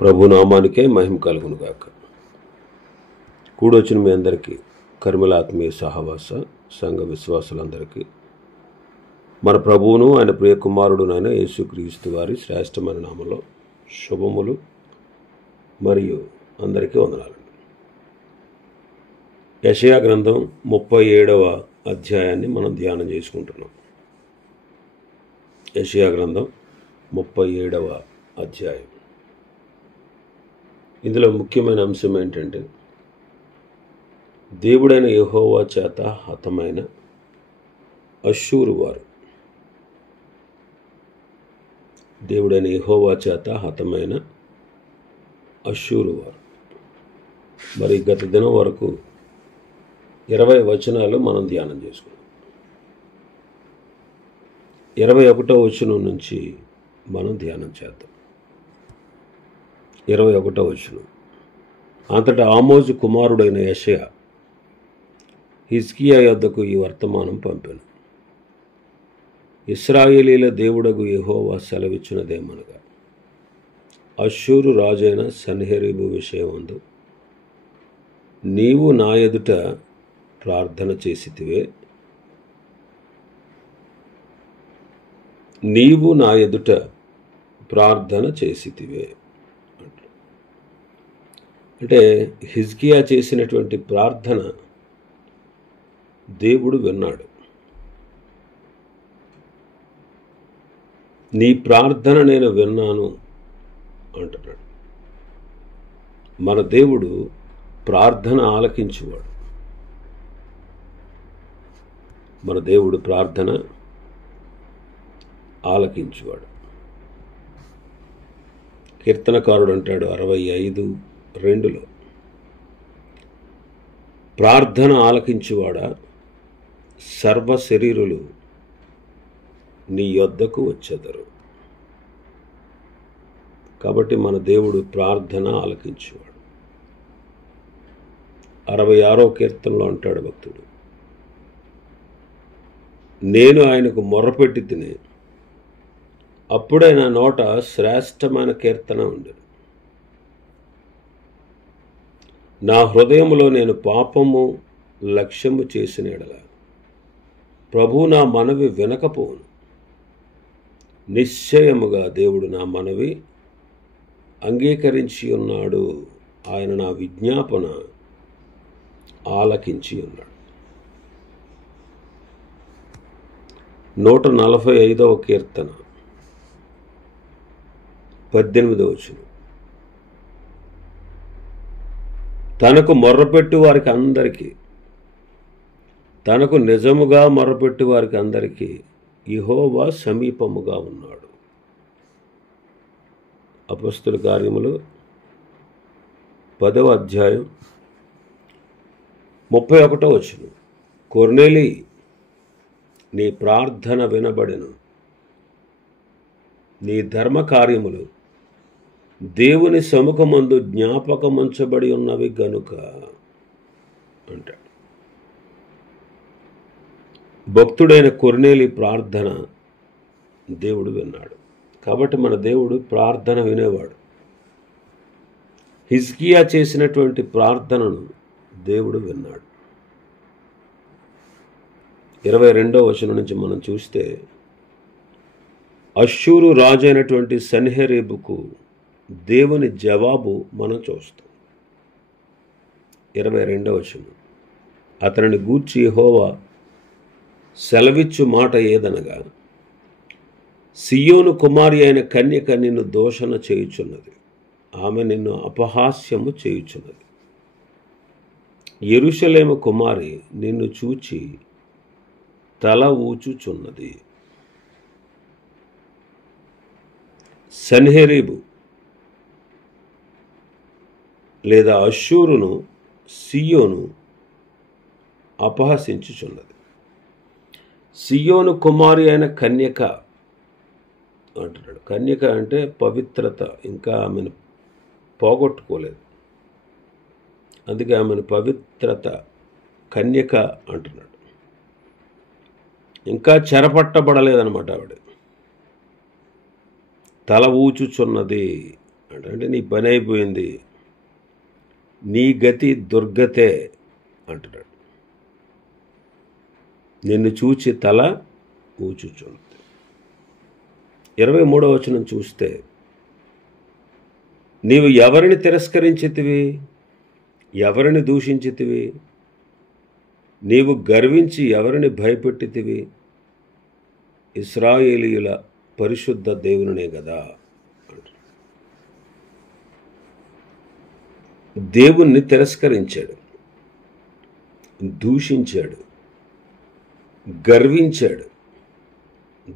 ప్రభునామానికే మహిమ కలుగును గాక. కూడొచ్చిన మీ అందరికీ, కర్మల ఆత్మీయ సహవాస సంఘ విశ్వాసులందరికీ మన ప్రభువును ఆయన ప్రియ కుమారుడునైన యేసుక్రీస్తు వారి శ్రేష్టమైన నామంలో శుభములు మరియు అందరికీ వందనాలు. యెషయా గ్రంథం 37వ అధ్యాయాన్ని మనం ధ్యానం చేసుకుంటున్నాం. యెషయా గ్రంథం 37వ అధ్యాయం. ఇందులో ముఖ్యమైన అంశం ఏంటంటే, దేవుడైన యెహోవా చేత హతమైన అష్షూరు వారు. దేవుడైన యెహోవా చేత హతమైన అష్షూరు వారు. మరి గత దినం వరకు 20 వచనాలు మనం ధ్యానం చేసుకున్నాం. 21వ వచనం నుంచి మనం ధ్యానం చేద్దాం. 21వ వచనం. అంతటా ఆమోజు కుమారుడైన యెషయా హిజ్కియా యొద్దకు ఈ వర్తమానం పంపెను. ఇశ్రాయేలీల దేవుడగు యెహోవా సెలవిచ్చినదేమనగా, అష్షూరు రాజైన సన్హెరీబు విషయమందు నీవు నా ఎదుట ప్రార్థన చేసితివే, నీవు నా ఎదుట ప్రార్థన చేసితివే. అంటే హిజ్కియా చేసినటువంటి ప్రార్థన దేవుడు విన్నాడు. నీ ప్రార్థన నేను విన్నాను అంటున్నాడు. మన దేవుడు ప్రార్థన ఆలకించేవాడు. మన దేవుడు ప్రార్థన ఆలకించేవాడు. కీర్తనకారుడు అంటాడు 65:2, ప్రార్థన ఆలకించువాడా, సర్వ శరీరులు నీ యొద్దకు వచ్చెదరు. కాబట్టి మన దేవుడు ప్రార్థన ఆలకించువాడు. 66వ కీర్తనలో అంటాడు భక్తుడు, నేను ఆయనకు మొర్రపెట్టి తిని అప్పుడే నా నోట శ్రేష్టమైన కీర్తన ఉండెను. నా హృదయములో నేను పాపము లక్ష్యము చేసిన ఎడల ప్రభు నా మనవి వినకపోవును. నిశ్చయముగా దేవుడు నా మనవి అంగీకరించి ఉన్నాడు. ఆయన నా విజ్ఞాపన ఆలకించి ఉన్నాడు. 145వ కీర్తన 18వ వచనం. తనకు మొర్రపెట్టు వారికి అందరికీ, తనకు నిజముగా మొర్రపెట్టు వారికి అందరికీ యెహోవా సమీపముగా ఉన్నాడు. అపొస్తలుల కార్యములు 10వ అధ్యాయం 31వ వచనం. కొర్నేలీ, నీ ప్రార్థన వినబడెను, నీ ధర్మ కార్యములు దేవుని సముఖమందు జ్ఞాపకముంచబడి ఉన్నవి గనుక అంటాడు. భక్తుడైన కొర్నేలి ప్రార్థన దేవుడు విన్నాడు. కాబట్టి మన దేవుడు ప్రార్థన వినేవాడు. హిజ్కియా చేసినటువంటి ప్రార్థనను దేవుడు విన్నాడు. 22వ వచనం నుంచి మనం చూస్తే, అష్షూరు రాజు అయినటువంటి సన్హెరీబుకు దేవుని జవాబు మనం చూస్తాం. 22వ వచనం. అతనిని గూర్చి యెహోవా సెలవిచ్చు మాట ఏదనగా, సియోను కుమారి అయిన కన్యక నిన్ను దూషణ చేయుచున్నది, ఆమె నిన్ను అపహాస్యము చేయుచున్నది. యెరూషలేము కుమారి నిన్ను చూచి తల ఊచుచున్నది. సన్హెరీబు లేదా అష్షూరును సియోను అపహసించుచున్నది. సియోను కుమారి అయిన కన్యక అంటున్నాడు. కన్యక అంటే పవిత్రత, ఇంకా ఆమెను పోగొట్టుకోలేదు, అందుకే ఆమెను పవిత్రత కన్యక అంటున్నాడు. ఇంకా చెరపట్టబడలేదన్నమాట ఆవిడ. తల ఊచుచున్నది అంటే నీ పని అయిపోయింది, నీ గతి దుర్గతే అంటున్నాడు. నిన్ను చూచి తల ఊచుచున్నది. 23వ వచనం చూస్తే, నీవు ఎవరిని తిరస్కరించితివి, ఎవరిని దూషించితివి, నీవు గర్వించి ఎవరిని భయపెట్టితివి, ఇశ్రాయేలీయుల పరిశుద్ధ దేవునినే కదా. దేవుణ్ణి తిరస్కరించాడు, దూషించాడు, గర్వించాడు,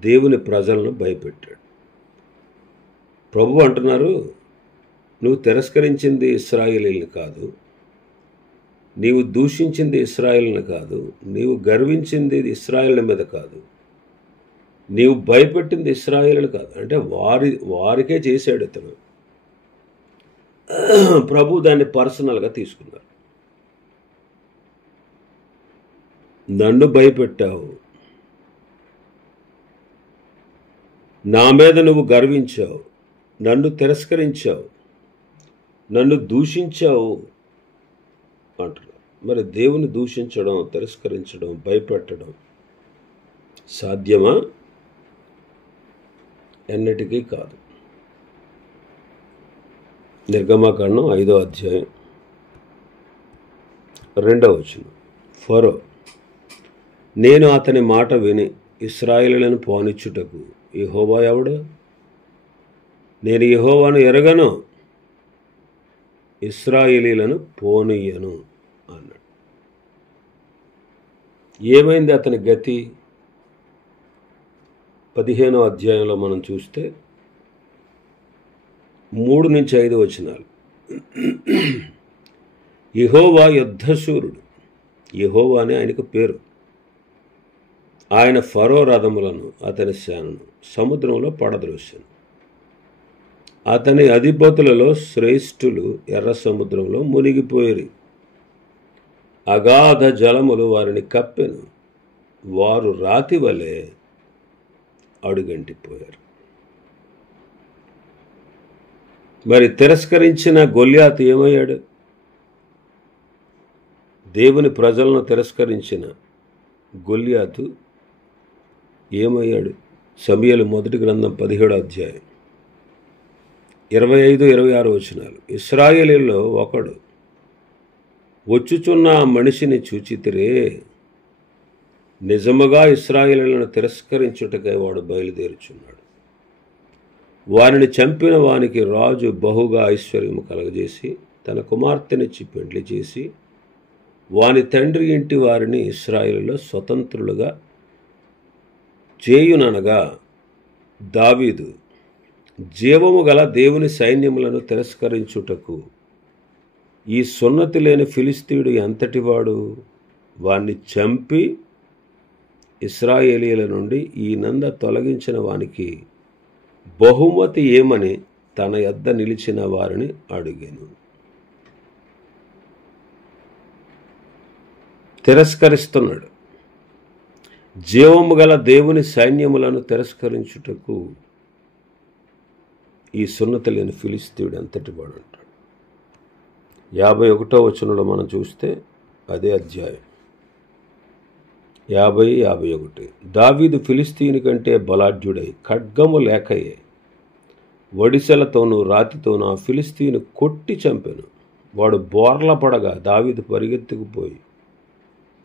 దేవుని ప్రజలను భయపెట్టాడు. ప్రభు అంటున్నారు, నువ్వు తిరస్కరించింది ఇశ్రాయేలీయులను కాదు, నీవు దూషించింది ఇశ్రాయేలుని కాదు, నీవు గర్వించింది ఇశ్రాయేలుల మీద కాదు, నీవు భయపెట్టింది ఇశ్రాయేలుని కాదు. అంటే వారికే చేశాడు ఇతను. ప్రభు దాన్ని పర్సనల్గా తీసుకున్నారు. నన్ను భయపెట్టావు, నా మీద నువ్వు గర్వించావు, నన్ను తిరస్కరించావు, నన్ను దూషించావు అంటున్నారు. మరి దేవుని దూషించడం, తిరస్కరించడం, భయపెట్టడం సాధ్యమా? ఎన్నటికీ కాదు. నిర్గమకాండం 5వ అధ్యాయం 2వ వచనం. ఫరో, నేను అతని మాట విని ఇశ్రాయేలులను పోనిచ్చుటకు యెహోవా ఎవడు? నేను యెహోవాను ఎరగను, ఇశ్రాయేలీలను పోనీయను అన్నాడు. ఏమైంది అతని గతి? 15వ అధ్యాయంలో మనం చూస్తే 3 నుంచి 5 వచనాలు. యెహోవా యుద్ధశూరుడు, యెహోవా అని ఆయనకు పేరు. ఆయన ఫరో రథములను, అతని సేనను సముద్రంలో పడద్రోశాను. అతని అధిపతులలో శ్రేష్ఠులు ఎర్ర సముద్రంలో మునిగిపోయిరి. అగాధ జలములు వారిని కప్పెను, వారు రాతి వలె అడుగంటిపోయారు. మరి తిరస్కరించిన గొల్యాతు ఏమయ్యాడు? దేవుని ప్రజలను తిరస్కరించిన గొల్యాతు ఏమయ్యాడు? సమూయేలు మొదటి గ్రంథం 17వ అధ్యాయం 25-26 వచనాలు. ఇశ్రాయేలీయుల్లో ఒకడు వచ్చుచున్న ఆ మనిషిని చూచితిరే, నిజముగా ఇశ్రాయేలీయులను తిరస్కరించుటకై వాడు బయలుదేరుచున్నాడు. వారిని చంపిన వానికి రాజు బహుగా ఐశ్వర్యము కలగజేసి తన కుమార్తెనిచ్చి పెండ్లి చేసి వాని తండ్రి ఇంటి వారిని ఇశ్రాయేలులో స్వతంత్రులుగా చేయుననగా, దావీదు జీవము గల దేవుని సైన్యములను తిరస్కరించుటకు ఈ సున్నతి లేని ఫిలిస్తీయుడు ఎంతటివాడు? వాణ్ణి చంపి ఇశ్రాయేలీయుల నుండి ఈ నంద తొలగించిన వానికి బహుమతి ఏమని తన యొద్ద నిలిచిన వారిని అడిగాను. తిరస్కరిస్తున్నాడు. జీవము గల దేవుని సైన్యములను తిరస్కరించుటకు ఈ సున్నతి లేని ఫిలిస్తీయుడు ఎంతటి వాడు అంటాడు. 51వ వచనంలో మనం చూస్తే అదే అధ్యాయం 50-51. దావీదు ఫిలిస్తీయుని కంటే బలాఢ్యుడై ఖడ్గము లేకయే వడిసెలతోనూ రాతితోనూ ఆ ఫిలిస్తీయుని కొట్టి చంపెను. వాడు బోర్ల పడగా దావీదు పరిగెత్తుకుపోయి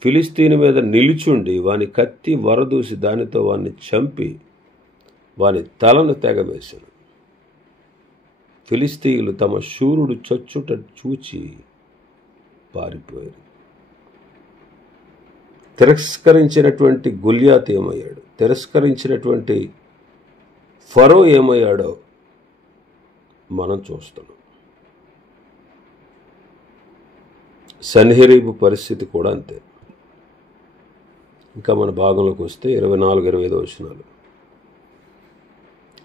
ఫిలిస్తీని మీద నిలుచుండి వాని కత్తి వరదూసి దానితో వాన్ని చంపి వాని తలను తెగవేశాను. ఫిలిస్తీయులు తమ శూరుడు చచ్చుట చూచి పారిపోయారు. తిరస్కరించినటువంటి గొల్యాతు ఏమయ్యాడు? తిరస్కరించినటువంటి ఫరో ఏమయ్యాడో మనం చూస్తున్నాం. సన్హెరీబు పరిస్థితి కూడా అంతే. ఇంకా మన భాగంలోకి వస్తే 24-25 వచనాలు.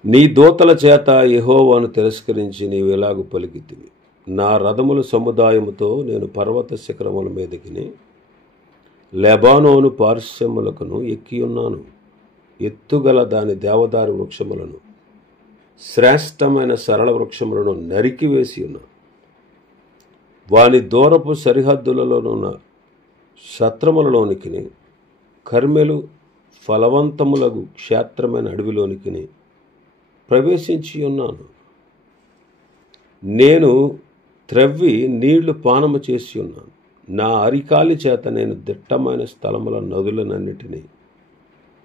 నీ దూతల చేత యెహోవాను తిరస్కరించి నీవు ఎలాగు పలికితివి, నా రథముల సముదాయముతో నేను పర్వత శిఖరముల మీదకిని లెబానోను పార్శ్వములకును ఎక్కియున్నాను. ఎత్తుగల దాని దేవదారు వృక్షములను శ్రేష్టమైన సరళ వృక్షములను నరికివేసి ఉన్నాను. వాని దూరపు సరిహద్దులలోనున్న సత్రములలోనికి, కర్మెలు ఫలవంతములగు క్షేత్రమైన అడవిలోనికి ప్రవేశించి ఉన్నాను. నేను త్రవ్వి నీళ్లు పానము చేసి ఉన్నాను. నా అరికాలి చేత నేను దిట్టమైన స్థలముల నదులనన్నిటినీ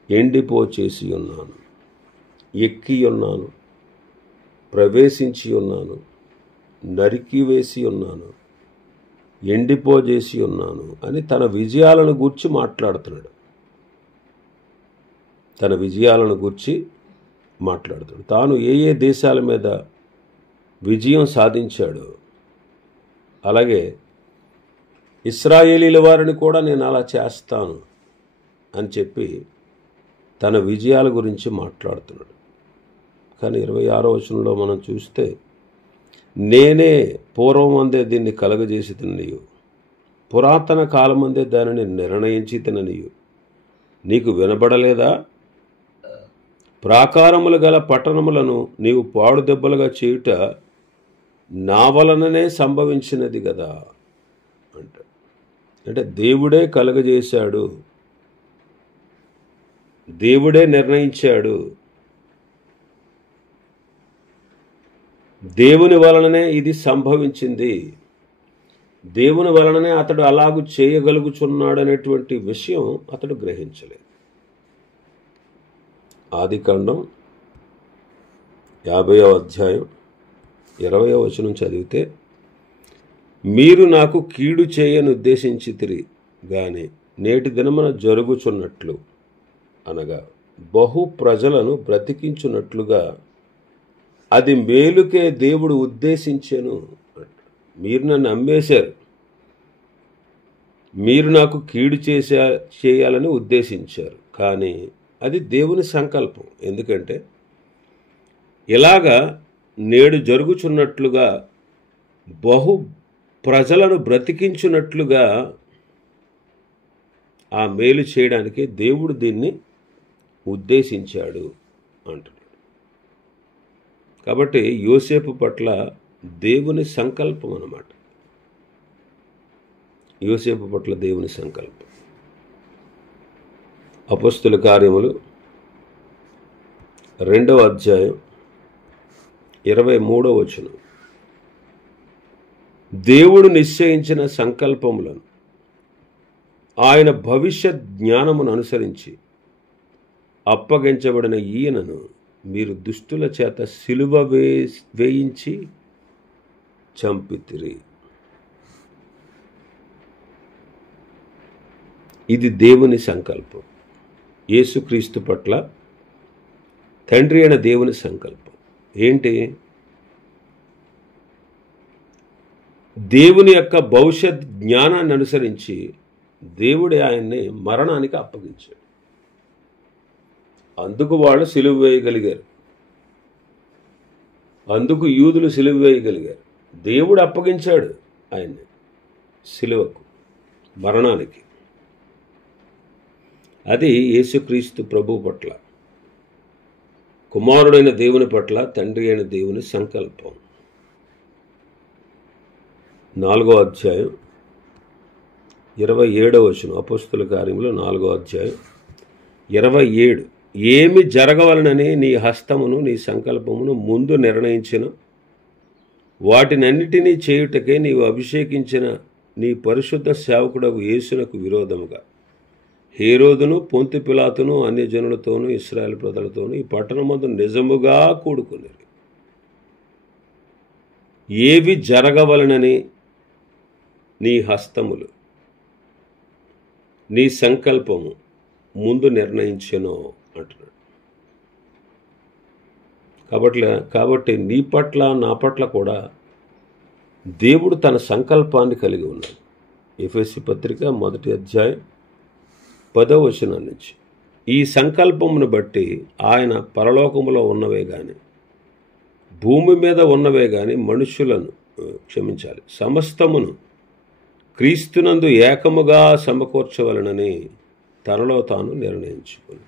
ఎండిపోచేసి ఉన్నాను. ఎక్కి ఉన్నాను, ప్రవేశించి ఉన్నాను, నరికివేసి ఉన్నాను, ఎండిపోజేసి ఉన్నాను అని తన విజయాలను గూర్చి మాట్లాడుతున్నాడు. తన విజయాలను గూర్చి మాట్లాడుతున్నాడు. తాను ఏ దేశాల మీద విజయం సాధించాడో అలాగే ఇశ్రాయేలీల వారిని కూడా నేను అలా చేస్తాను అని చెప్పి తన విజయాల గురించి మాట్లాడుతున్నాడు. కానీ 26వ వచనంలో మనం చూస్తే, నేనే పూర్వమందే దీన్ని కలగజేసి తిననియు, పురాతన కాలమందే దానిని నిర్ణయించి తిననియు నీకు వినబడలేదా? ప్రాకారములు గల పట్టణములను నీవు పాడు దెబ్బలుగా చేయుట నా వలననే సంభవించినది కదా అంటే దేవుడే కలగజేశాడు, దేవుడే నిర్ణయించాడు, దేవుని వలననే ఇది సంభవించింది, దేవుని వలననే అతడు అలాగూ చేయగలుగుచున్నాడు అనేటువంటి విషయం అతడు గ్రహించలేదు. ఆదికాండం 50వ అధ్యాయం 20వ వచనం చదివితే, మీరు నాకు కీడు చేయని ఉద్దేశించితిరి గాని నేటి దినమున జరుగుచున్నట్లు అనగా బహు ప్రజలను బ్రతికించున్నట్లుగా అది మేలుకే దేవుడు ఉద్దేశించెను. మీరు నన్ను అమ్మేశారు, మీరు నాకు కీడు చేయాలని ఉద్దేశించారు, కానీ అది దేవుని సంకల్పం. ఎందుకంటే ఇలాగా నేడు జరుగుచున్నట్లుగా బహు ప్రజలను బ్రతికించున్నట్లుగా ఆ మేలు చేయడానికి దేవుడు దీన్ని ఉద్దేశించాడు అంటున్నాడు. కాబట్టి యోసేపు పట్ల దేవుని సంకల్పం అన్నమాట. యోసేపు పట్ల దేవుని సంకల్పం. అపొస్తలుల కార్యములు 2వ అధ్యాయం 23వ వచనం, దేవుడు నిశ్చయించిన సంకల్పములను ఆయన భవిష్యత్ జ్ఞానమును అనుసరించి అప్పగించబడిన ఈయనను మీరు దుష్టుల చేత సిలువ వేయించి చంపితిరి. ఇది దేవుని సంకల్పం. యేసుక్రీస్తు పట్ల తండ్రి అయిన దేవుని సంకల్పం ఏంటి? దేవుని యొక్క భవిష్యత్ జ్ఞానాన్ని అనుసరించి దేవుడే ఆయన్ని మరణానికి అప్పగించాడు. అందుకు వాళ్ళు సిలువ వేయగలిగారు, అందుకు యూదులు సిలువ వేయగలిగారు. దేవుడు అప్పగించాడు ఆయన్ని సిలువకు, మరణానికి. అది యేసుక్రీస్తు ప్రభు పట్ల, కుమారుడైన దేవుని పట్ల తండ్రి అయిన దేవుని సంకల్పం. 4వ అధ్యాయం 27వ వచనం, అపొస్తలుల కార్యములు 4వ అధ్యాయం 27, ఏమి జరగవలనని నీ హస్తమును నీ సంకల్పమును ముందు నిర్ణయించిన వాటినన్నిటినీ చేయుటకే నీవు అభిషేకించిన నీ పరిశుద్ధ సేవకుడగు యేసునకు విరోధముగా హేరోదును పొంతి పిలాతును అన్యజనులతోనూ ఇశ్రాయేలు ప్రజలతోనూ ఈ పట్టణమందు నిజముగా కూడుకున్నారు. ఏవి జరగవలనని నీ హస్తములు నీ సంకల్పము ముందు నిర్ణయించెను అంటున్నాడు. కాబట్టి నీ పట్ల నా పట్ల కూడా దేవుడు తన సంకల్పాన్ని కలిగి ఉన్నాడు. ఎఫెసీ పత్రిక 1వ అధ్యాయం 10వ వచనం నుంచి, ఈ సంకల్పమును బట్టి ఆయన పరలోకములో ఉన్నవే గాని భూమి మీద ఉన్నవే గాని సమస్తమును క్రీస్తునందు ఏకముగా సమకూర్చవలనని తనలో తాను నిర్ణయించుకుని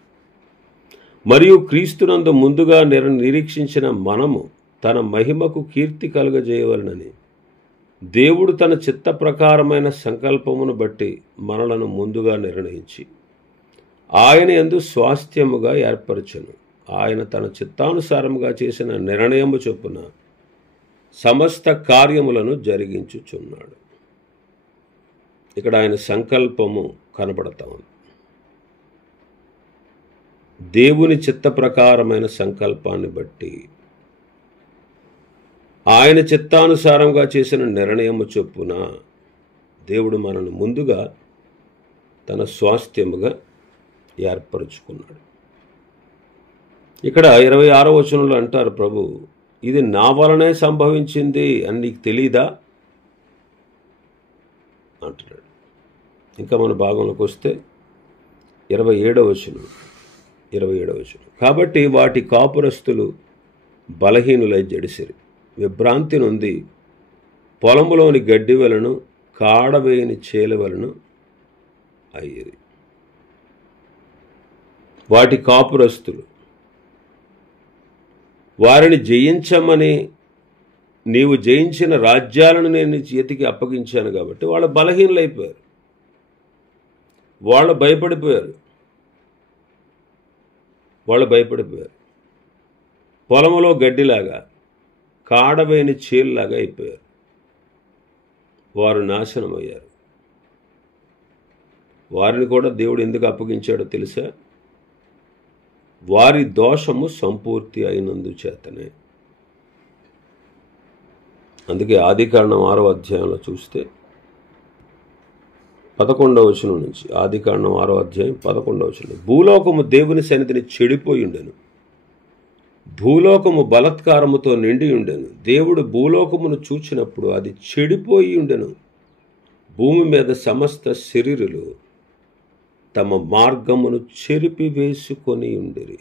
మరియు క్రీస్తునందు ముందుగా నిరీక్షించిన మనము తన మహిమకు కీర్తి కలుగజేయవలనని దేవుడు తన చిత్త ప్రకారమైన సంకల్పమును బట్టి మనలను ముందుగా నిర్ణయించి ఆయన యందు స్వాస్థ్యముగా ఏర్పరచెను. ఆయన తన చిత్తానుసారముగా చేసిన నిర్ణయము చొప్పున సమస్త కార్యములను జరిగించుచున్నాడు. ఇక్కడ ఆయన సంకల్పము కనబడతా ఉంది. దేవుని చిత్త ప్రకారమైన సంకల్పాన్ని బట్టి ఆయన చిత్తానుసారంగా చేసిన నిర్ణయము చొప్పున దేవుడు మనల్ని ముందుగా తన స్వాస్థ్యముగా ఏర్పరచుకున్నాడు. ఇక్కడ 26వ వచనంలో అంటారు ప్రభు, ఇది నా వలనే సంభవించింది అని నీకు తెలీదా అంటున్నాడు. ఇంకా మన భాగంలోకి వస్తే 27వ వచనం. కాబట్టి వాటి కాపురస్తులు బలహీనులై జడిసిరి, విభ్రాంతి నొంది పొలములోని గడ్డి వలను కాడవేయని చేలవలను అయ్యేది. వాటి కాపురస్తులు వారిని జయించమని నీవు జయించిన రాజ్యాలను నేను నీ చేతికి అప్పగించాను కాబట్టి వాళ్ళు బలహీనులైపోయారు, వాళ్ళు భయపడిపోయారు. పొలములో గడ్డిలాగా కాడవేని చేలులాగా అయిపోయారు. వారు నాశనమయ్యారు. వారిని కూడా దేవుడు ఎందుకు అప్పగించాడో తెలుసా? వారి దోషము సంపూర్తి అయినందు చేతనే. అందుకే ఆదికాండం 6వ అధ్యాయంలో చూస్తే 11వ వచనం నుంచి, ఆదికాండం 6వ అధ్యాయం 11వ వచనం, భూలోకము దేవుని సన్నిధిని చెడిపోయి ఉండెను, భూలోకము బలత్కారముతో నిండి ఉండెను. దేవుడు భూలోకమును చూచినప్పుడు అది చెడిపోయి ఉండెను. భూమి మీద సమస్త శరీరులు తమ మార్గమును చెరిపివేసుకొని ఉండిరి.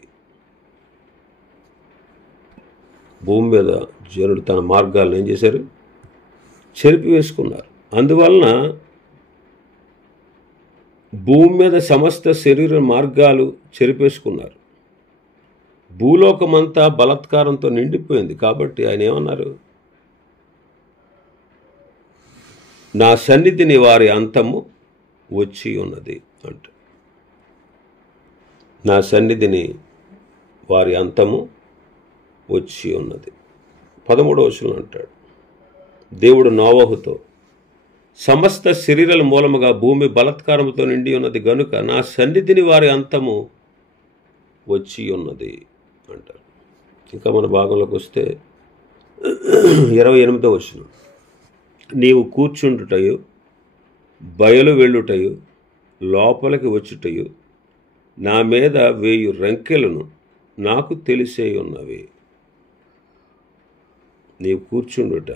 భూమి మీద జనుడు తన మార్గాలను ఏం చేశారు? చెరిపివేసుకున్నారు. అందువలన భూమి మీద సమస్త శరీర మార్గాలు చెరిపేసుకున్నారు. భూలోకమంతా బలత్కారంతో నిండిపోయింది. కాబట్టి ఆయన ఏమన్నారు? నా సన్నిధిని వారి అంతము వచ్చి ఉన్నది అంట. నా సన్నిధిని వారి అంతము వచ్చి ఉన్నది. 13వ వచనం అంటాడు, దేవుడు నోవహుతో, సమస్త శరీరాల మూలముగా భూమి బలత్కారముతో నిండి ఉన్నది గనుక నా సన్నిధిని వారి అంతము వచ్చి ఉన్నది అంటారు. ఇంకా మన భాగంలోకి వస్తే 28వ వచనం, నీవు కూర్చుండుటయు బయలు వెళ్ళుటయు లోపలికి వచ్చుటయు నా మీద 1000 రంకెలను నాకు తెలిసే ఉన్నవి. నీవు కూర్చుండుట,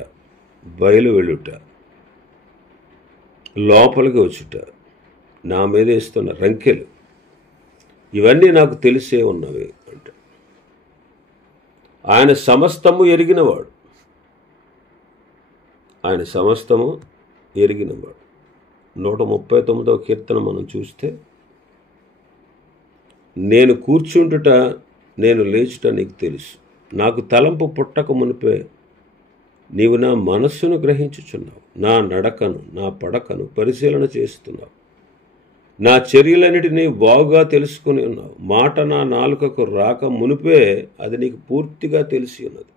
బయలు వెళ్ళుట, లోపలికి వచ్చుట, నా మీద వేస్తున్న రంకెలు, ఇవన్నీ నాకు తెలిసే ఉన్నవి అంట. ఆయన సమస్తము ఎరిగినవాడు. ఆయన సమస్తము ఎరిగినవాడు. 139వ కీర్తన మనం చూస్తే, నేను కూర్చుండుట నేను లేచుట నీకు తెలుసు, నాకు తలంపు పుట్టక మునిపే నీవు నా మనస్సును గ్రహించుచున్నావు, నా నడకను నా పడకను పరిశీలన చేస్తున్నావు, నా చర్యలన్నిటినీ బాగుగా తెలుసుకుని ఉన్నావు. మాట నా నాలుకకు రాక మునిపే అది నీకు పూర్తిగా తెలిసి ఉన్నది.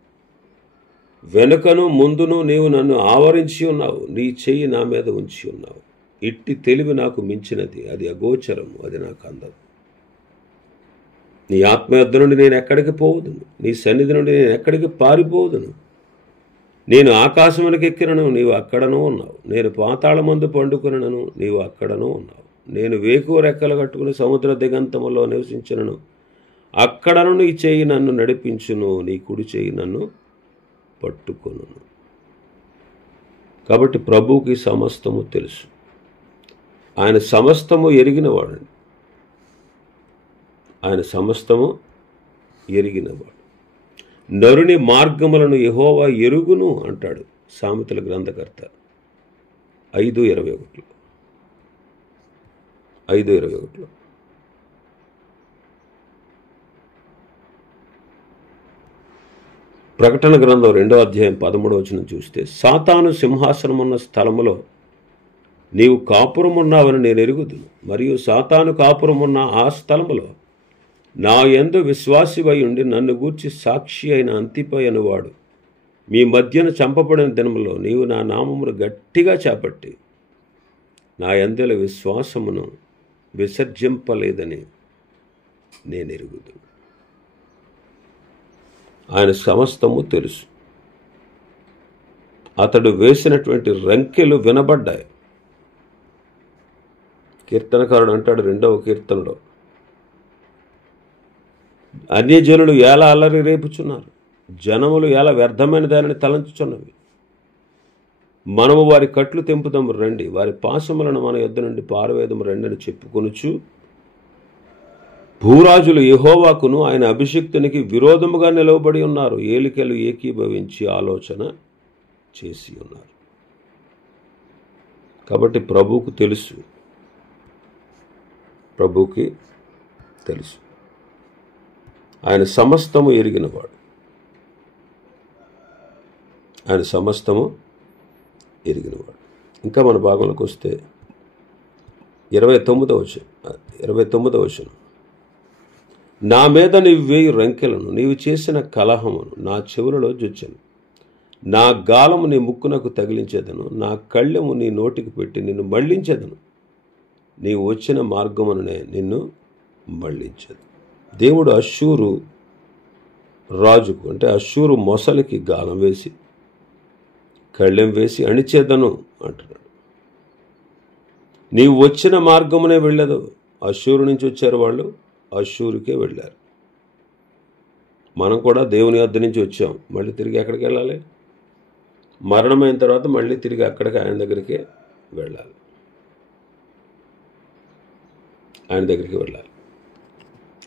వెనుకను ముందును నీవు నన్ను ఆవరించి ఉన్నావు, నీ చెయ్యి నా మీద ఉంచి ఉన్నావు. ఇట్టి తెలివి నాకు మించినది, అది అగోచరము, అది నాకు అందదు. నీ ఆత్మయొద్ద నుండి నేను ఎక్కడికి పోవదును, నీ సన్నిధి నుండి నేను ఎక్కడికి పారిపోవదును. నేను ఆకాశమునికి ఎక్కినను, నీవు అక్కడనూ ఉన్నావు. నేను పాతాళమందు పండుకొనను, నీవు అక్కడనూ ఉన్నావు. నేను వేకువ రెక్కలు కట్టుకుని సముద్ర దిగంతములో నివసించినను, అక్కడను నీ చెయ్యి నన్ను నడిపించును, నీ కుడి చెయ్యి నన్ను పట్టుకొనును. కాబట్టి ప్రభువుకి సమస్తము తెలుసు. ఆయన సమస్తము ఎరిగినవాడండి. ఆయన సమస్తము ఎరిగినవాడు. నరుని మార్గములను యెహోవా ఎరుగును అంటాడు సామెతల గ్రంథకర్త 5:21. 5:21 ప్రకటన గ్రంథం 2వ అధ్యాయం 13వ వచనం చూస్తే, సాతాను సింహాసనమున్న స్థలములో నీవు కాపురమున్నావని నేను ఎరుగుదును, మరియు సాతాను కాపురమున్న ఆ స్థలములో నా యందు విశ్వాసివై ఉండి నన్ను గూర్చి సాక్షి అయిన అంతిపై అనువాడు మీ మధ్యన చంపబడిన దినములో నీవు నా నామమును గట్టిగా చేపట్టి నా యందెల విశ్వాసమును విసర్జింపలేదని నేను ఎరుగుదును. ఆయన సమస్తము తెలుసు. అతడు వేసినటువంటి రంకెలు వినబడ్డాయి. కీర్తనకారుడు అంటాడు 2వ కీర్తనలో, అన్యజనులు ఎలా అల్లరి రేపుచున్నారు, జనములు ఎలా వ్యర్థమైన దానిని తలంచుచున్నవి. మనము వారి కట్లు తెంపుదము రండి, వారి పాశములను మన యొద్ద నుండి పారవేదము రండి అని చెప్పుకొనుచు భూరాజులు యెహోవాకును ఆయన అభిషిక్తునికి విరోధముగా నిలవబడి ఉన్నారు. ఏలికలు ఏకీభవించి ఆలోచన చేసి ఉన్నారు. కాబట్టి ప్రభువుకు తెలుసు, ప్రభువుకి తెలుసు. ఆయన సమస్తము ఎరిగినవాడు. ఆయన సమస్తము ఎరిగినవాడు. ఇంకా మన భాగంలోకి వస్తే 29వ వచనం, నా మీద నీవు వేయి రంకెలను, నీవు చేసిన కలహమును నా చెవులలో జొచ్చెను. నా గాలము నీ ముక్కునకు తగిలించేదను, నా కళ్ళెము నీ నోటికి పెట్టి నిన్ను మళ్లించేదను. నీవు వచ్చిన మార్గముననే నిన్ను మళ్లించేది. దేవుడు అష్షూరు రాజుకు, అంటే అష్షూరు మొసలికి గాలం వేసి కళ్ళెం వేసి అణిచేదను అంటున్నాడు. నీవు వచ్చిన మార్గమునే వెళ్ళదు. అష్షూరు నుంచి వచ్చారు వాళ్ళు, అష్షూరుకే వెళ్ళారు. మనం కూడా దేవుని వద్ద నుంచి వచ్చాం, మళ్ళీ తిరిగి ఎక్కడికి వెళ్ళాలి? మరణమైన తర్వాత మళ్ళీ తిరిగి అక్కడికి ఆయన దగ్గరికే వెళ్ళాలి. ఆయన దగ్గరికి వెళ్ళాలి.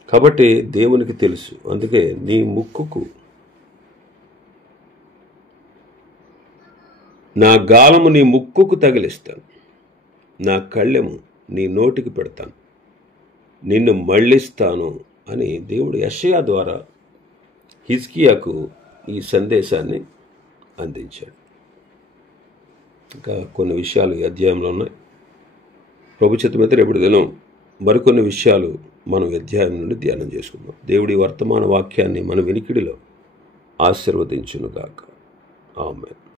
కాబట్టి దేవునికి తెలుసు. అందుకే నీ ముక్కుకు నా గాలము నీ ముక్కుకు తగిలిస్తాను, నా కళ్ళెము నీ నోటికి పెడతాను, నిన్ను మళ్ళిస్తాను అని దేవుడు యెషయా ద్వారా హిజ్కియాకు ఈ సందేశాన్ని అందించాడు. ఇంకా కొన్ని విషయాలు ఈ అధ్యాయంలో ఉన్నాయి. ప్రభు చిత్తమైతే రేపటి దినం మరికొన్ని విషయాలు మనం అధ్యాయం నుండి ధ్యానం చేసుకుందాం. దేవుడి వర్తమాన వాక్యాన్ని మన వినికిడిలో ఆశీర్వదించునుగాక. ఆమేన్.